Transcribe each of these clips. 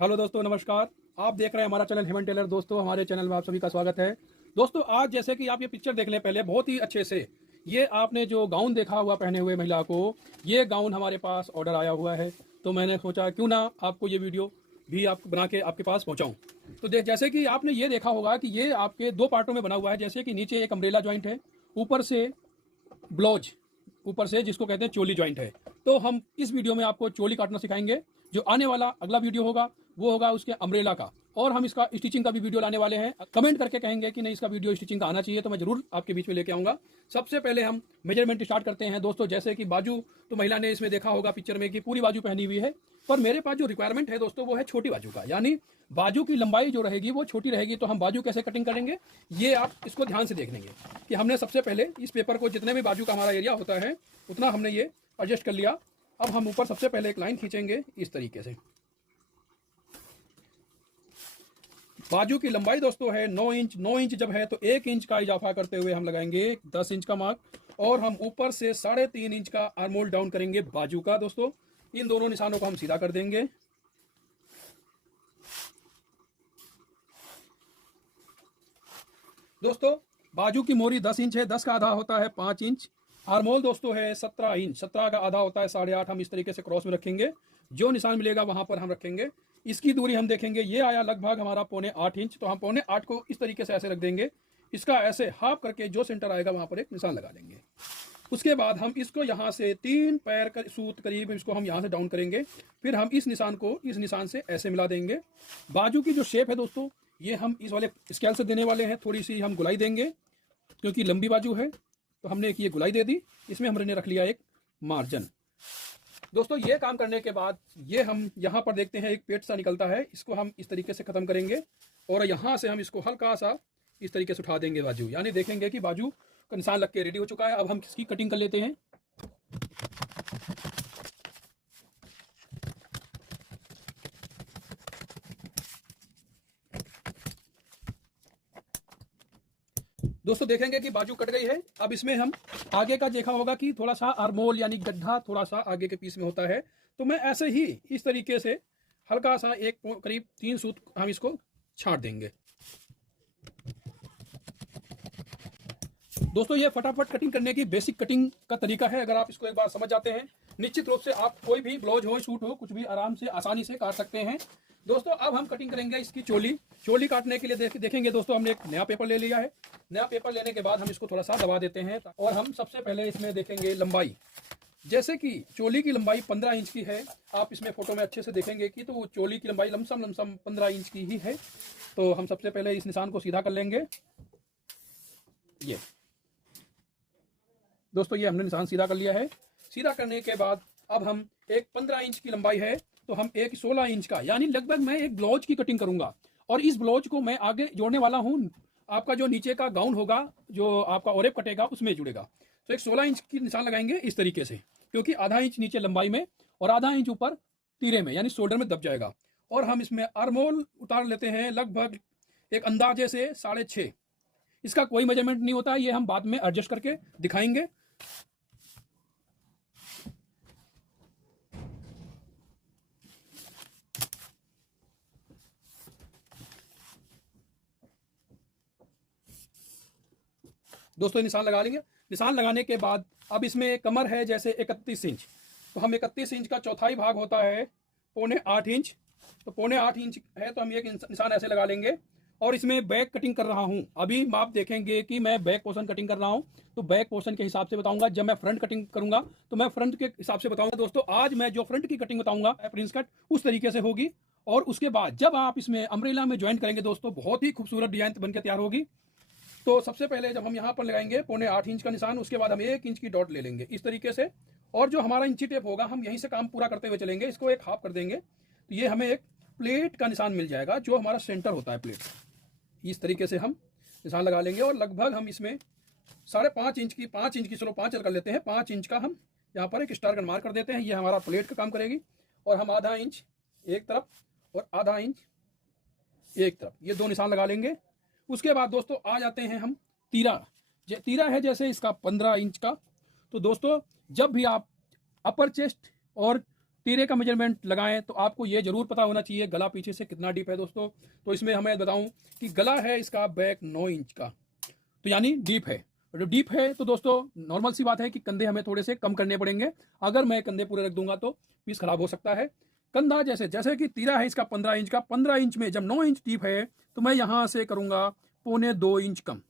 Hello दोस्तों, नमस्कार। आप देख रहे हैं हमारा चैनल हेमन टेलर। दोस्तों, हमारे चैनल में आप सभी का स्वागत है। दोस्तों, आज जैसे कि आप ये पिक्चर देख लें पहले बहुत ही अच्छे से, ये आपने जो गाउन देखा हुआ पहने हुए महिला को, ये गाउन हमारे पास ऑर्डर आया हुआ है। तो मैंने सोचा क्यों ना आपको ये वीडियो भी आप बना के आपके पास पहुँचाऊँ। तो जैसे कि आपने ये देखा होगा कि ये आपके दो पार्टों में बना हुआ है। जैसे कि नीचे एक अम्ब्रेला जॉइंट है, ऊपर से ब्लाउज, ऊपर से जिसको कहते हैं चोली जॉइंट है। तो हम इस वीडियो में आपको चोली काटना सिखाएंगे। जो आने वाला अगला वीडियो होगा वो होगा उसके अम्ब्रेला का, और हम इसका स्टिचिंग का भी वीडियो लाने वाले हैं। कमेंट करके कहेंगे कि नहीं इसका वीडियो स्टिचिंग का आना चाहिए, तो मैं जरूर आपके बीच में लेके आऊंगा। सबसे पहले हम मेजरमेंट स्टार्ट करते हैं दोस्तों। जैसे कि बाजू तो महिला ने इसमें देखा होगा पिक्चर में कि पूरी बाजू पहनी हुई है, पर मेरे पास जो रिक्वायरमेंट है दोस्तों वो है छोटी बाजू का, यानी बाजू की लंबाई जो रहेगी वो छोटी रहेगी। तो हम बाजू कैसे कटिंग करेंगे ये आप इसको ध्यान से देख लेंगे कि हमने सबसे पहले इस पेपर को जितने भी बाजू का हमारा एरिया होता है उतना हमने ये एडजस्ट कर लिया। अब हम ऊपर सबसे पहले एक लाइन खींचेंगे इस तरीके से। बाजू की लंबाई दोस्तों है 9 इंच। 9 इंच जब है तो 1 इंच का इजाफा करते हुए हम लगाएंगे 10 इंच का मार्क, और हम ऊपर से 3.5 इंच का आर्म होल डाउन करेंगे बाजू का। दोस्तों, इन दोनों निशानों को हम सीधा कर देंगे। दोस्तों, बाजू की मोरी 10 इंच है, 10 का आधा होता है 5 इंच। आर्मोल दोस्तों है 17 इंच, 17 का आधा होता है 8.5। हम इस तरीके से क्रॉस में रखेंगे, जो निशान मिलेगा वहां पर हम रखेंगे। इसकी दूरी हम देखेंगे, ये आया लगभग हमारा 7.25 इंच, तो हम 7.25 को इस तरीके से ऐसे रख देंगे। इसका ऐसे हाफ करके जो सेंटर आएगा वहां पर एक निशान लगा देंगे। उसके बाद हम इसको यहाँ से 3 पैर का सूत करीब इसको हम यहाँ से डाउन करेंगे। फिर हम इस निशान को इस निशान से ऐसे मिला देंगे। बाजू की जो शेप है दोस्तों, ये हम इस वाले स्केल से देने वाले हैं। थोड़ी सी हम गुलाई देंगे क्योंकि लंबी बाजू है, तो हमने एक ये गुलाई दे दी। इसमें हमने रख लिया एक मार्जिन। दोस्तों, ये काम करने के बाद ये हम यहाँ पर देखते हैं एक पेट सा निकलता है, इसको हम इस तरीके से खत्म करेंगे, और यहाँ से हम इसको हल्का सा इस तरीके से उठा देंगे बाजू, यानी देखेंगे कि बाजू का निशान लग के रेडी हो चुका है। अब हम इसकी कटिंग कर लेते हैं। दोस्तों, देखेंगे कि बाजू कट गई है। अब इसमें हम आगे का देखा होगा कि थोड़ा सा आर्मोल यानी गड्ढा थोड़ा सा आगे के पीस में होता है, तो मैं ऐसे ही इस तरीके से हल्का सा एक करीब 3 सूत हम इसको छाट देंगे। दोस्तों, ये फटाफट कटिंग करने की बेसिक कटिंग का तरीका है। अगर आप इसको एक बार समझ जाते हैं, निश्चित रूप से आप कोई भी ब्लाउज हो, सूट हो, कुछ भी आराम से आसानी से काट सकते हैं। दोस्तों, अब हम कटिंग करेंगे इसकी चोली। चोली काटने के लिए देखेंगे दोस्तों, हमने एक नया पेपर ले लिया है। नया पेपर लेने के बाद हम इसको थोड़ा सा दबा देते हैं, और हम सबसे पहले इसमें देखेंगे लंबाई। जैसे कि चोली की लंबाई 15 इंच की है, आप इसमें फोटो में अच्छे से देखेंगे कि तो चोली की लंबाई लमसम 15 इंच की ही है। तो हम सबसे पहले इस निशान को सीधा कर लेंगे। ये दोस्तों, ये हमने निशान सीधा कर लिया है। सीधा करने के बाद अब हम एक 15 इंच की लंबाई है, तो हम एक 16 इंच का, यानी लगभग मैं एक ब्लाउज की कटिंग करूंगा, और इस ब्लाउज को मैं आगे जोड़ने वाला हूं। आपका जो नीचे का गाउन होगा, जो आपका ओरेप कटेगा, उसमें जुड़ेगा। तो एक 16 इंच की निशान लगाएंगे इस तरीके से, क्योंकि आधा इंच नीचे लंबाई में और आधा इंच ऊपर तीरे में, यानी शोल्डर में दब जाएगा। और हम इसमें आर्मोल उतार लेते हैं लगभग एक अंदाजे से 6.5। इसका कोई मेजरमेंट नहीं होता है, ये हम बाद में एडजस्ट करके दिखाएंगे। दोस्तों, निशान लगा लेंगे। निशान लगाने के बाद अब इसमें कमर है जैसे 31 इंच, तो हम 31 इंच का चौथाई भाग होता है 7.25 इंच। तो 7.25 इंच है, तो हम एक निशान ऐसे लगा लेंगे। और इसमें बैक कटिंग कर रहा हूं। अभी आप देखेंगे कि मैं बैक पोर्शन कटिंग कर रहा हूं, तो बैक पोर्शन के हिसाब से बताऊंगा। जब मैं फ्रंट कटिंग करूंगा तो मैं फ्रंट के हिसाब से बताऊंगा। दोस्तों, आज मैं जो फ्रंट की कटिंग बताऊंगा प्रिंस कट उस तरीके से होगी। और उसके बाद जब आप इसमें अम्ब्रेला में ज्वाइन करेंगे दोस्तों, बहुत ही खूबसूरत डिजाइन बनकर तैयार होगी। तो सबसे पहले जब हम यहाँ पर लगाएंगे 7.25 इंच का निशान, उसके बाद हम 1 इंच की डॉट ले लेंगे इस तरीके से, और जो हमारा इंची टेप होगा हम यहीं से काम पूरा करते हुए चलेंगे। इसको एक हाफ कर देंगे, तो ये हमें एक प्लेट का निशान मिल जाएगा, जो हमारा सेंटर होता है प्लेट। इस तरीके से हम निशान लगा लेंगे, और लगभग हम इसमें 5.5 इंच की 5 इंच की चलो 5 कर लेते हैं, 5 इंच का हम यहाँ पर एक स्टार गन मार्क कर देते हैं। ये हमारा प्लेट का काम करेगी। और हम आधा इंच एक तरफ और आधा इंच एक तरफ, ये 2 निशान लगा लेंगे। उसके बाद दोस्तों आ जाते हैं हम तीरा। तीरा है जैसे इसका 15 इंच का। तो दोस्तों, जब भी आप अपर चेस्ट और तीरे का मेजरमेंट लगाएं तो आपको ये जरूर पता होना चाहिए गला पीछे से कितना डीप है दोस्तों। तो इसमें हमें बताऊं कि गला है इसका बैक 9 इंच का, तो यानी डीप है। जो डीप है तो दोस्तों नॉर्मल सी बात है कि कंधे हमें थोड़े से कम करने पड़ेंगे। अगर मैं कंधे पूरे रख दूंगा तो पीस खराब हो सकता है। कंधा जैसे जैसे कि तीरा है इसका 15 इंच का, 15 इंच में जब 9 इंच डीप है तो मैं यहाँ से करूंगा 1.25 इंच कम।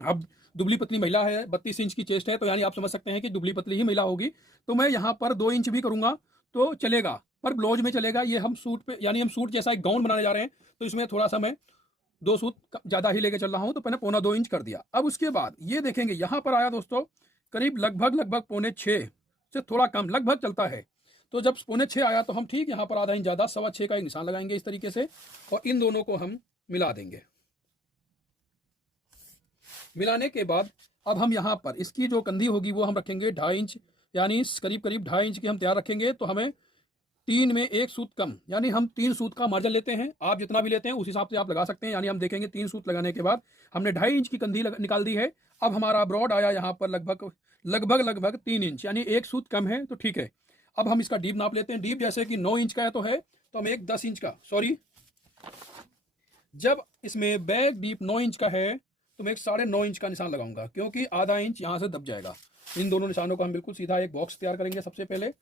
अब दुबली पतली महिला है, 32 इंच की चेस्ट है, तो यानी आप समझ सकते हैं कि दुबली पतली ही महिला होगी। तो मैं यहाँ पर 2 इंच भी करूंगा तो चलेगा, पर ब्लाउज में चलेगा। ये हम सूट पे, यानी हम सूट जैसा एक गाउन बनाने जा रहे हैं, तो इसमें थोड़ा सा मैं 2 सूट ज़्यादा ही लेके चल रहा हूँ, तो मैंने 1.25 इंच कर दिया। अब उसके बाद ये देखेंगे यहाँ पर आया दोस्तों करीब लगभग 6.25 से थोड़ा कम लगभग चलता है। तो जब 6.25 आया तो हम ठीक यहाँ पर आधा इंच ज़्यादा 6.25 का एक निशान लगाएंगे इस तरीके से, और इन दोनों को हम मिला देंगे। मिलाने के बाद अब हम यहाँ पर इसकी जो कंधी होगी वो हम रखेंगे 2.5 इंच, यानी करीब करीब 2.5 इंच की हम तैयार रखेंगे। तो हमें 3 में 1 सूत कम, यानी हम 3 सूत का मार्जिन लेते हैं। आप जितना भी लेते हैं उस हिसाब से आप लगा सकते हैं। यानी हम देखेंगे 3 सूत लगाने के बाद हमने 2.5 इंच की कंधी निकाल दी है। अब हमारा ब्रॉड आया यहाँ पर लगभग 3 इंच, यानी 1 सूत कम है, तो ठीक है। अब हम इसका डीप नाप लेते हैं। डीप जैसे कि 9 इंच का है तो हम एक 10 इंच का, सॉरी, जब इसमें बैक डीप 9 इंच का है तो मैं एक 9.5 इंच का निशान लगाऊंगा, क्योंकि आधा इंच यहाँ से दब जाएगा। इन दोनों निशानों को हम बिल्कुल सीधा एक बॉक्स तैयार करेंगे। सबसे पहले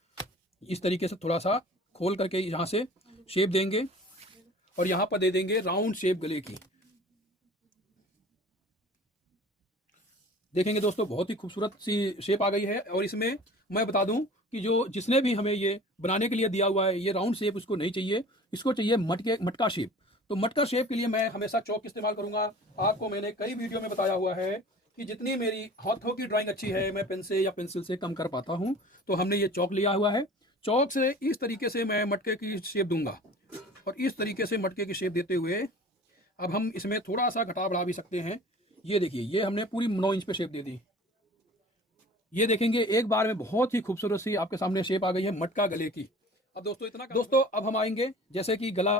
इस तरीके से थोड़ा सा खोल करके यहाँ से शेप देंगे और यहाँ पर दे देंगे राउंड शेप गले की। देखेंगे दोस्तों बहुत ही खूबसूरत सी शेप आ गई है। और इसमें मैं बता दूं कि जो जिसने भी हमें ये बनाने के लिए दिया हुआ है, ये राउंड शेप उसको नहीं चाहिए, इसको चाहिए मटका शेप। तो मटका शेप के लिए मैं हमेशा चौक इस्तेमाल करूंगा। आपको मैंने कई वीडियो में बताया हुआ है कि जितनी मेरी हाथों की ड्राइंग अच्छी है मैं पेन से या पेंसिल से कम कर पाता हूँ। तो हमने ये चौक लिया हुआ है। चौक से इस तरीके से मैं मटके की शेप दूंगा, और इस तरीके से मटके की शेप देते हुए अब हम इसमें थोड़ा सा घटा बढ़ा भी सकते हैं। ये देखिए, ये हमने पूरी 9 इंच पे शेप दे दी। ये देखेंगे एक बार में बहुत ही खूबसूरत सी आपके सामने शेप आ गई है मटका गले की। अब दोस्तों अब हम आएंगे, जैसे कि गला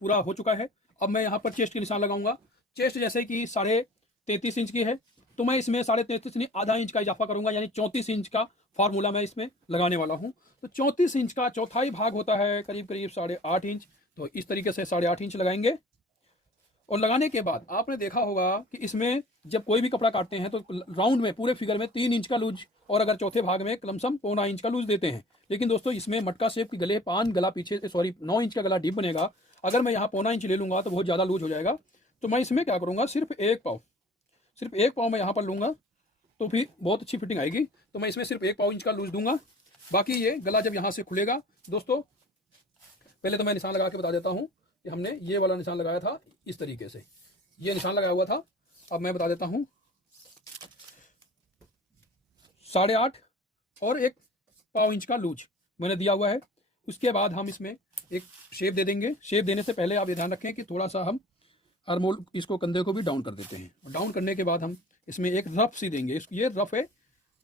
पूरा हो चुका है, अब मैं यहाँ पर चेस्ट के निशान लगाऊंगा। चेस्ट जैसे कि 33.5 इंच की है, तो मैं इसमें 33.5 नहीं आधा इंच का इजाफा करूंगा, यानी 34 इंच का फार्मूला मैं इसमें लगाने वाला हूँ। तो 34 इंच का चौथाई भाग होता है करीब करीब 8.5 इंच। तो इस तरीके से 8.5 इंच लगाएंगे। और लगाने के बाद आपने देखा होगा कि इसमें जब कोई भी कपड़ा काटते हैं तो राउंड में पूरे फिगर में 3 इंच का लूज, और अगर चौथे भाग में कमसम 1.25 इंच का लूज देते हैं। लेकिन दोस्तों इसमें मटका शेप की गले गला पीछे, सॉरी 9 इंच का गला डीप बनेगा। अगर मैं यहाँ 1.25 इंच ले लूँगा तो बहुत ज़्यादा लूज हो जाएगा। तो मैं इसमें क्या करूँगा, सिर्फ एक पाव मैं यहाँ पर लूँगा, तो फिर बहुत अच्छी फिटिंग आएगी। तो मैं इसमें सिर्फ 1 पाव इंच का लूज दूंगा। बाकी ये गला जब यहाँ से खुलेगा दोस्तों, पहले तो मैं निशान लगा के बता देता हूँ कि हमने ये वाला निशान लगाया था इस तरीके से, ये निशान लगाया हुआ था। अब मैं बता देता हूँ 8.5 और 1 पाव इंच का लूज मैंने दिया हुआ है। उसके बाद हम इसमें एक शेप दे देंगे। शेप देने से पहले आप ये ध्यान रखें कि थोड़ा सा हम आर्मोल इसको कंधे को भी डाउन कर देते हैं। डाउन करने के बाद हम इसमें एक रफ सी देंगे। ये रफ है,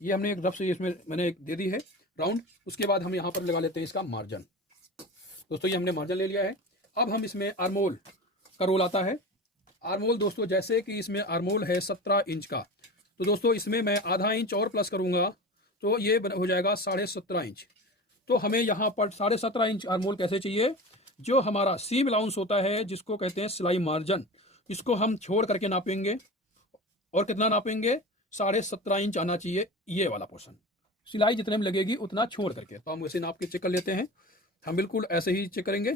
ये हमने एक रफ सी इसमें मैंने एक दे दी है राउंड। उसके बाद हम यहाँ पर लगा लेते हैं इसका मार्जिन। दोस्तों ये हमने मार्जिन ले लिया है। अब हम इसमें आर्मोल का रोल आता है। आर्मोल दोस्तों जैसे कि इसमें आर्मोल है 17 इंच का, तो दोस्तों इसमें मैं आधा इंच और प्लस करूँगा तो ये हो जाएगा 17.5 इंच। तो हमें यहाँ पर 17.5 इंच आर्मोल कैसे चाहिए, जो हमारा सीम अलाउंस होता है जिसको कहते हैं सिलाई मार्जिन, इसको हम छोड़ करके नापेंगे। और कितना नापेंगे, 17.5 इंच आना चाहिए ये वाला पोर्शन। सिलाई जितने में लगेगी उतना छोड़ करके, तो हम वैसे नाप के चेक कर लेते हैं। हम बिल्कुल ऐसे ही चेक करेंगे।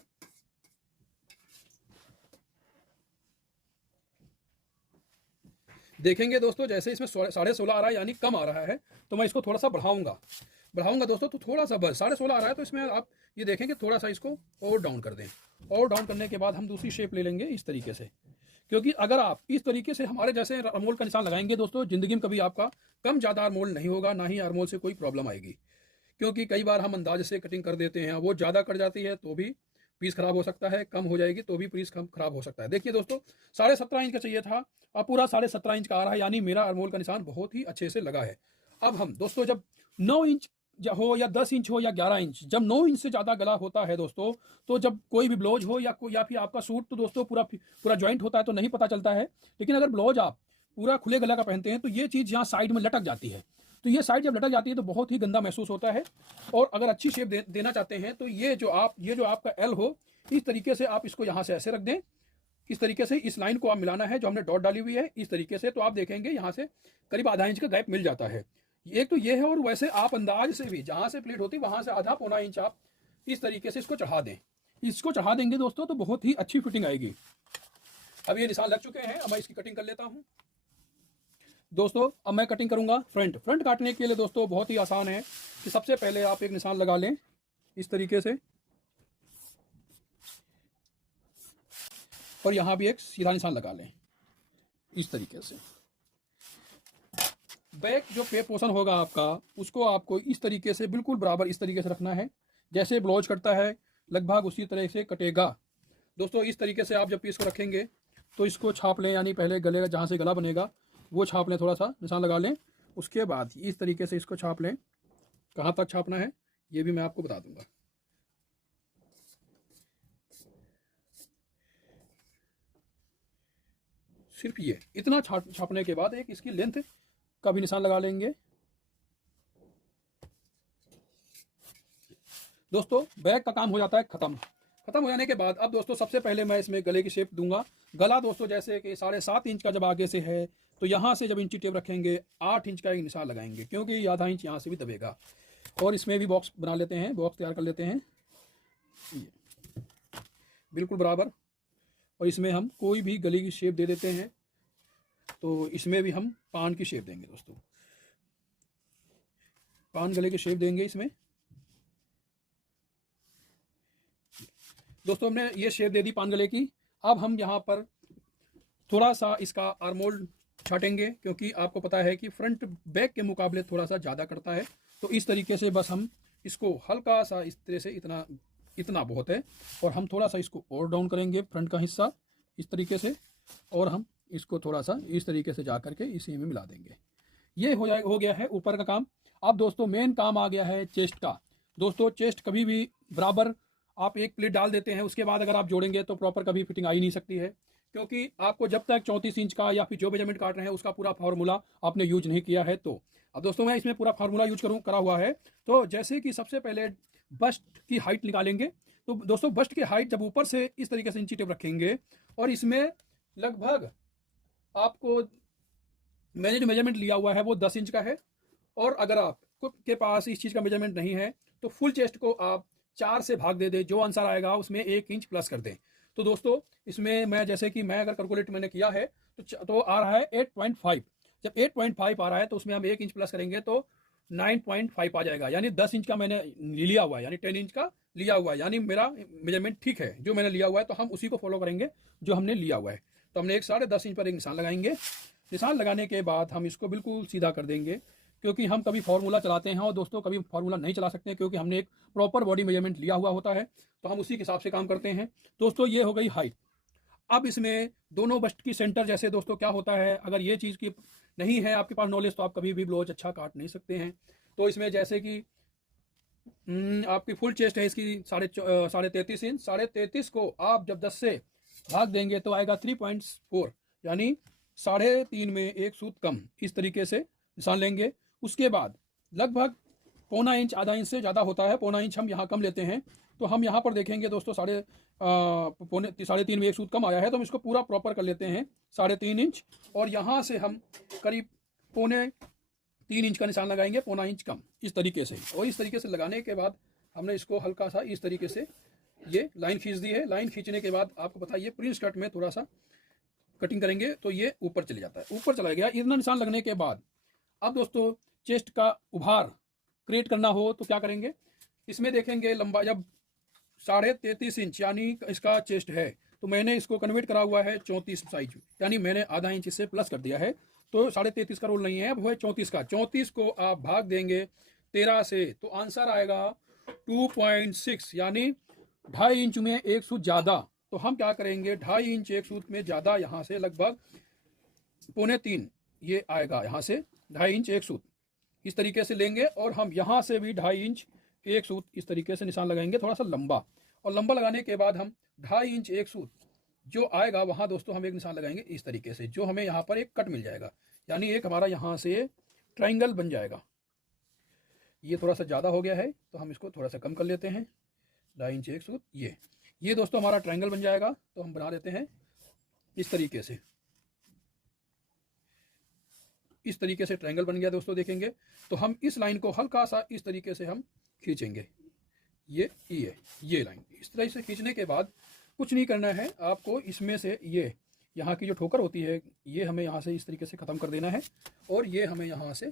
देखेंगे दोस्तों जैसे इसमें 16.5 आ रहा है, यानी कम आ रहा है, तो मैं इसको थोड़ा सा बढ़ाऊंगा दोस्तों। तो थोड़ा सा बस 16.5 आ रहा है, तो इसमें आप ये देखेंगे थोड़ा सा इसको और डाउन कर दें। और डाउन करने के बाद हम दूसरी शेप ले लेंगे इस तरीके से। क्योंकि अगर आप इस तरीके से हमारे जैसे आर्मोल का निशान लगाएंगे दोस्तों, जिंदगी में कभी आपका कम ज़्यादा आर्मोल नहीं होगा, ना ही आर्मोल से कोई प्रॉब्लम आएगी। क्योंकि कई बार हम अंदाज से कटिंग कर देते हैं, वो ज़्यादा कट जाती है तो भी पीस खराब हो सकता है, कम हो जाएगी तो भी पीस खराब हो सकता है। देखिए दोस्तों 17.5 इंच का चाहिए था, अब पूरा 17.5 इंच का आ रहा है, यानी मेरा आर्मोल का निशान बहुत ही अच्छे से लगा है। अब हम दोस्तों जब 9 इंच हो या 10 इंच हो या 11 इंच, जब 9 इंच से ज़्यादा गला होता है दोस्तों, तो जब कोई भी ब्लाउज हो या फिर आपका सूट, तो दोस्तों पूरा ज्वाइंट होता है तो नहीं पता चलता है। लेकिन अगर ब्लाउज आप पूरा खुले गला का पहनते हैं तो ये चीज़ यहाँ साइड में लटक जाती है। तो ये साइड जब लटक जाती है तो बहुत ही गंदा महसूस होता है। और अगर अच्छी शेप देना चाहते हैं तो ये जो आपका एल हो, इस तरीके से आप इसको यहाँ से ऐसे रख दें। इस तरीके से इस लाइन को आप मिलाना है जो हमने डॉट डाली हुई है, इस तरीके से। तो आप देखेंगे यहाँ से करीब आधा इंच का गैप मिल जाता है। एक तो ये है, और वैसे आप अंदाज से भी जहाँ से प्लेट होती है वहाँ से आधा पौना इंच आप इस तरीके से इसको चढ़ा दें। इसको चढ़ा देंगे दोस्तों तो बहुत ही अच्छी फिटिंग आएगी। अब ये निशान लग चुके हैं, अब मैं इसकी कटिंग कर लेता हूँ दोस्तों। अब मैं कटिंग करूंगा फ्रंट काटने के लिए दोस्तों बहुत ही आसान है कि सबसे पहले आप एक निशान लगा लें इस तरीके से, और यहां भी एक सीधा निशान लगा लें इस तरीके से। बैक जो पेट पोर्शन होगा आपका, उसको आपको इस तरीके से बिल्कुल बराबर इस तरीके से रखना है, जैसे ब्लाउज कटता है लगभग उसी तरह से कटेगा दोस्तों। इस तरीके से आप जब पीस को रखेंगे तो इसको छाप लें, यानी पहले गले जहाँ से गला बनेगा वो छाप लें, थोड़ा सा निशान लगा लें। उसके बाद इस तरीके से इसको छाप लें। कहाँ तक छापना है ये भी मैं आपको बता दूंगा। सिर्फ ये इतना छापने के बाद एक इसकी लेंथ का भी निशान लगा लेंगे दोस्तों। बैक का काम हो जाता है खत्म हो जाने के बाद अब दोस्तों सबसे पहले मैं इसमें गले की शेप दूंगा। गला दोस्तों जैसे कि 7.5 इंच का जब आगे से है तो यहाँ से जब इंची टेप रखेंगे 8 इंच का एक निशान लगाएंगे, क्योंकि आधा इंच यहाँ से भी दबेगा। और इसमें भी बॉक्स बना लेते हैं, बॉक्स तैयार कर लेते हैं बिल्कुल बराबर। और इसमें हम कोई भी गले की शेप दे देते हैं। तो इसमें भी हम पान की शेप देंगे दोस्तों, पान गले की शेप देंगे इसमें दोस्तों। हमने ये शेप दे दी पान गले की। अब हम यहाँ पर थोड़ा सा इसका आर्मोल्ड छाटेंगे, क्योंकि आपको पता है कि फ्रंट बैक के मुकाबले थोड़ा सा ज़्यादा करता है। तो इस तरीके से बस हम इसको हल्का सा इस तरह से, इतना बहुत है। और हम थोड़ा सा इसको और डाउन करेंगे फ्रंट का हिस्सा इस तरीके से, और हम इसको थोड़ा सा इस तरीके से जा करके इसी में मिला देंगे। ये हो गया है ऊपर का काम। अब दोस्तों मेन काम आ गया है चेस्ट का। दोस्तों चेस्ट कभी भी बराबर आप एक प्लेट डाल देते हैं, उसके बाद अगर आप जोड़ेंगे तो प्रॉपर कभी फिटिंग आ ही नहीं सकती है, क्योंकि आपको जब तक 34 इंच का या फिर जो मेजरमेंट काट रहे हैं उसका पूरा फार्मूला आपने यूज नहीं किया है। तो अब दोस्तों मैं इसमें पूरा फार्मूला यूज करा हुआ है। तो जैसे कि सबसे पहले बस्ट की हाइट निकालेंगे। तो दोस्तों बस्ट की हाइट जब ऊपर से इस तरीके से इंची टेप रखेंगे, और इसमें लगभग आपको मैंने जो मेजरमेंट लिया हुआ है वो 10 इंच का है। और अगर आपके पास इस चीज़ का मेजरमेंट नहीं है तो फुल चेस्ट को आप 4 से भाग दे दें, जो आंसर आएगा उसमें 1 इंच प्लस कर दें। तो दोस्तों इसमें मैं जैसे कि मैं अगर कैलकुलेट मैंने किया है तो आ रहा है 8.5। जब 8.5 आ रहा है तो उसमें हम 1 इंच प्लस करेंगे तो 9.5 आ जाएगा, यानी 10 इंच का मैंने लिया हुआ है, यानी 10 इंच का लिया हुआ है, यानी मेरा मेजरमेंट ठीक है जो मैंने लिया हुआ है। तो हम उसी को फॉलो करेंगे जो हमने लिया हुआ है। तो हमने 10.5 इंच पर एक निशान लगाएंगे। निशान लगाने के बाद हम इसको बिल्कुल सीधा कर देंगे, क्योंकि हम कभी फार्मूला चलाते हैं और दोस्तों कभी फार्मूला नहीं चला सकते, क्योंकि हमने एक प्रॉपर बॉडी मेजरमेंट लिया हुआ होता है। तो हम उसी के हिसाब से काम करते हैं दोस्तों। ये हो गई हाइट। अब इसमें दोनों बस्ट की सेंटर, जैसे दोस्तों क्या होता है, अगर ये चीज़ की नहीं है आपके पास नॉलेज तो आप कभी भी ब्लाउज अच्छा काट नहीं सकते हैं। तो इसमें जैसे कि आपकी फुल चेस्ट है इसकी 33.5 इंच। 33.5 को आप जब 10 से भाग देंगे तो आएगा 3.4, यानी 3.5 में एक सूत कम। इस तरीके से निशान लेंगे। उसके बाद लगभग पौना इंच, आधा इंच से ज़्यादा होता है, पौना इंच हम यहाँ कम लेते हैं। तो हम यहाँ पर देखेंगे दोस्तों 3.5 में एक सूत कम आया है, तो हम इसको पूरा प्रॉपर कर लेते हैं 3.5 इंच। और यहाँ से हम करीब 3.25 इंच का निशान लगाएंगे, पौना इंच कम इस तरीके से। और इस तरीके से लगाने के बाद हमने इसको हल्का सा इस तरीके से ये लाइन खींच दी है। लाइन खींचने के बाद आपको पता है ये प्रिंस कट में थोड़ा सा कटिंग करेंगे तो ये ऊपर चले जाता है, ऊपर चला गया। इतना निशान लगने के बाद अब दोस्तों चेस्ट का उभार क्रिएट करना हो तो क्या करेंगे, इसमें देखेंगे लंबा जब 33.5 इंच यानी इसका चेस्ट है, तो मैंने इसको कन्वर्ट करा हुआ है 34 साइज, यानी मैंने आधा इंच इससे प्लस कर दिया है। तो 33.5 का रोल नहीं है, वो है 34 का। 34 को आप भाग देंगे 13 से तो आंसर आएगा 2.6, यानी 2.5 इंच में एक सूत ज़्यादा। तो हम क्या करेंगे, 2.5 इंच एक सूत में ज़्यादा, यहाँ से लगभग 2.25 ये आएगा, यहाँ से 2.5 इंच एक सूत इस तरीके से लेंगे। और हम यहाँ से भी 2.5 इंच एक सूत इस तरीके से निशान लगाएंगे, थोड़ा सा लंबा। और लंबा लगाने के बाद हम 2.5 इंच एक सूत जो आएगा वहाँ दोस्तों हम एक निशान लगाएंगे इस तरीके से, जो हमें यहाँ पर एक कट मिल जाएगा, यानी एक हमारा यहाँ से ट्राइंगल बन जाएगा। ये थोड़ा सा ज़्यादा हो गया है तो हम इसको थोड़ा सा कम कर लेते हैं। 2.5 इंच 1 सूत ये दोस्तों हमारा ट्रायंगल बन जाएगा। तो हम बना देते हैं इस तरीके से। इस तरीके से ट्रायंगल बन गया दोस्तों, देखेंगे तो हम इस लाइन को हल्का सा इस तरीके से हम खींचेंगे। ये लाइन इस तरह से खींचने के बाद कुछ नहीं करना है आपको, इसमें से ये यहाँ की जो ठोकर होती है ये हमें यहाँ से इस तरीके से ख़त्म कर देना है और ये हमें यहाँ से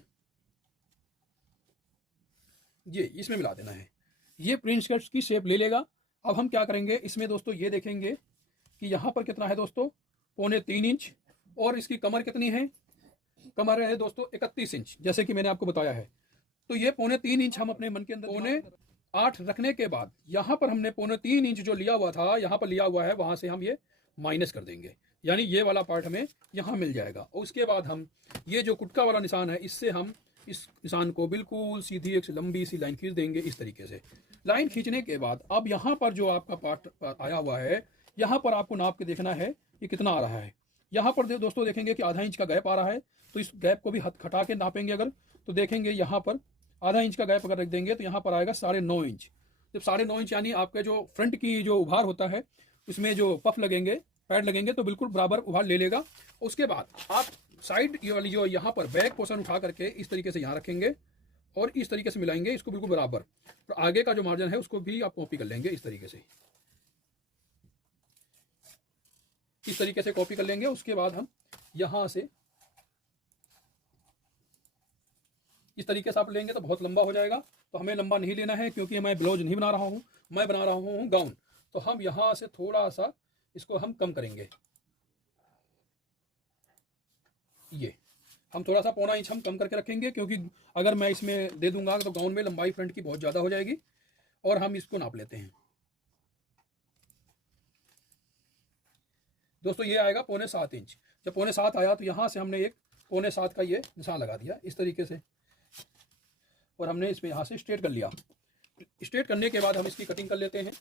ये इसमें मिला देना है। ये प्रिंट स्कर्ट की शेप ले लेगा। अब हम क्या करेंगे इसमें दोस्तों, ये देखेंगे कि यहाँ पर कितना है दोस्तों, 3.25 इंच और इसकी कमर कितनी है, कमर है दोस्तों 31 इंच जैसे कि मैंने आपको बताया है। तो ये 3.25 इंच हम अपने मन के अंदर 8.8 रखने के बाद यहाँ पर हमने 3.25 इंच जो लिया हुआ था, यहाँ पर लिया हुआ है, वहाँ से हम ये माइनस कर देंगे, यानी ये वाला पार्ट हमें यहाँ मिल जाएगा। और उसके बाद हम ये जो कुटका वाला निशान है, इससे हम इस निशान को बिल्कुल सीधी एक लंबी सी लाइन खींच देंगे इस तरीके से। लाइन खींचने के बाद अब यहाँ पर जो आपका पार्ट आया हुआ है, यहाँ पर आपको नाप के देखना है ये कितना आ रहा है। यहाँ पर दोस्तों देखेंगे कि आधा इंच का गैप आ रहा है, तो इस गैप को भी हटा के नापेंगे अगर, तो देखेंगे यहाँ पर आधा इंच का गैप अगर रख देंगे तो यहाँ पर आएगा 9.5 इंच। जब 9.5 इंच यानी आपके जो फ्रंट की जो उभार होता है उसमें जो पफ लगेंगे, पैड लगेंगे, तो बिल्कुल बराबर उभार ले लेगा। उसके बाद आप साइड वाली जो यहाँ पर बैक पोर्शन उठा करके इस तरीके से यहाँ रखेंगे और इस तरीके से मिलाएंगे इसको बिल्कुल बराबर। तो आगे का जो मार्जिन है उसको भी आप कॉपी कर लेंगे इस तरीके से, इस तरीके से कॉपी कर लेंगे। उसके बाद हम यहाँ से इस तरीके से आप लेंगे तो बहुत लंबा हो जाएगा, तो हमें लंबा नहीं लेना है क्योंकि मैं ब्लाउज नहीं बना रहा हूँ, मैं बना रहा हूँ गाउन। तो हम यहाँ से थोड़ा सा इसको हम कम करेंगे, ये हम थोड़ा सा 1.25 इंच हम कम करके रखेंगे, क्योंकि अगर मैं इसमें दे दूंगा तो गाउन में लंबाई फ्रंट की बहुत ज़्यादा हो जाएगी। और हम इसको नाप लेते हैं दोस्तों, ये आएगा 6.25 इंच। जब 6.25 आया तो यहाँ से हमने एक 6.25 का ये निशान लगा दिया इस तरीके से, और हमने इसमें यहाँ से स्ट्रेट कर लिया। स्ट्रेट करने के बाद हम इसकी कटिंग कर लेते हैं।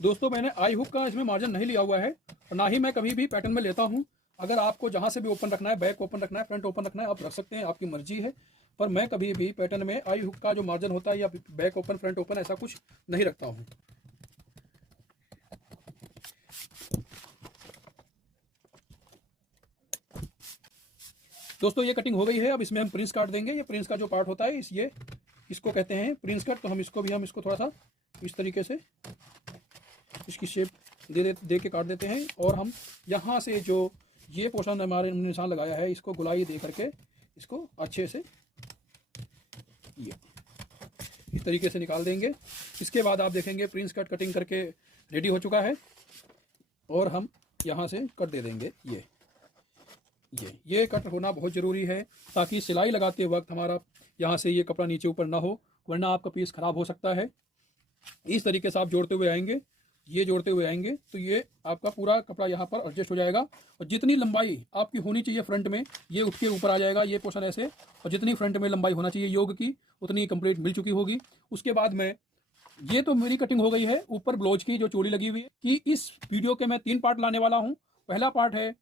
दोस्तों मैंने आई हुक का इसमें मार्जिन नहीं लिया हुआ है और ना ही मैं कभी भी पैटर्न में लेता हूं। अगर आपको जहां से भी ओपन रखना है, बैक ओपन रखना है, फ्रंट ओपन रखना है, आप रख सकते हैं, आपकी मर्जी है। पर मैं कभी भी पैटर्न में आई हुक का जो मार्जिन होता है या बैक ओपन फ्रंट ओपन ऐसा कुछ नहीं रखता हूं। दोस्तों ये कटिंग हो गई है। अब इसमें हम प्रिंस काट देंगे। ये प्रिंस का जो पार्ट होता है इसको कहते हैं प्रिंस कट। तो हम इसको थोड़ा सा इस तरीके से इसकी शेप दे के काट देते हैं। और हम यहाँ से जो ये पोर्शन हमारे निशान लगाया है इसको गुलाई दे करके इसको अच्छे से ये इस तरीके से निकाल देंगे। इसके बाद आप देखेंगे प्रिंस कट कटिंग करके रेडी हो चुका है और हम यहाँ से कट दे देंगे। ये कट होना बहुत ज़रूरी है ताकि सिलाई लगाते वक्त हमारा यहाँ से ये कपड़ा नीचे ऊपर ना हो, वरना आपका पीस ख़राब हो सकता है। इस तरीके से आप जोड़ते हुए आएंगे, ये जोड़ते हुए आएंगे तो ये आपका पूरा कपड़ा यहाँ पर एडजस्ट हो जाएगा। और जितनी लंबाई आपकी होनी चाहिए फ्रंट में, ये उठ के ऊपर आ जाएगा ये पोर्शन ऐसे। और जितनी फ्रंट में लंबाई होना चाहिए योग की उतनी कंप्लीट मिल चुकी होगी। उसके बाद में ये तो मेरी कटिंग हो गई है ऊपर ब्लाउज की जो चोड़ी लगी हुई है। कि इस वीडियो के मैं 3 पार्ट लाने वाला हूँ। पहला पार्ट है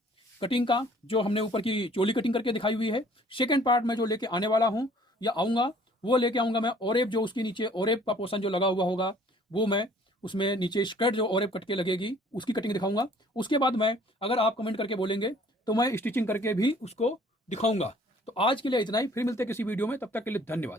कटिंग का, जो हमने ऊपर की चोली कटिंग करके दिखाई हुई है। सेकेंड पार्ट में जो लेके आने वाला हूँ या आऊँगा वो लेके आऊँगा मैं ओरेप, जो उसके नीचे ओरेप का पोर्शन जो लगा हुआ होगा वो मैं उसमें नीचे स्कर्ट जो ओरेप कट के लगेगी उसकी कटिंग दिखाऊंगा। उसके बाद मैं, अगर आप कमेंट करके बोलेंगे तो मैं स्टिचिंग करके भी उसको दिखाऊंगा। तो आज के लिए इतना ही, फिर मिलते हैं किसी वीडियो में, तब तक के लिए धन्यवाद।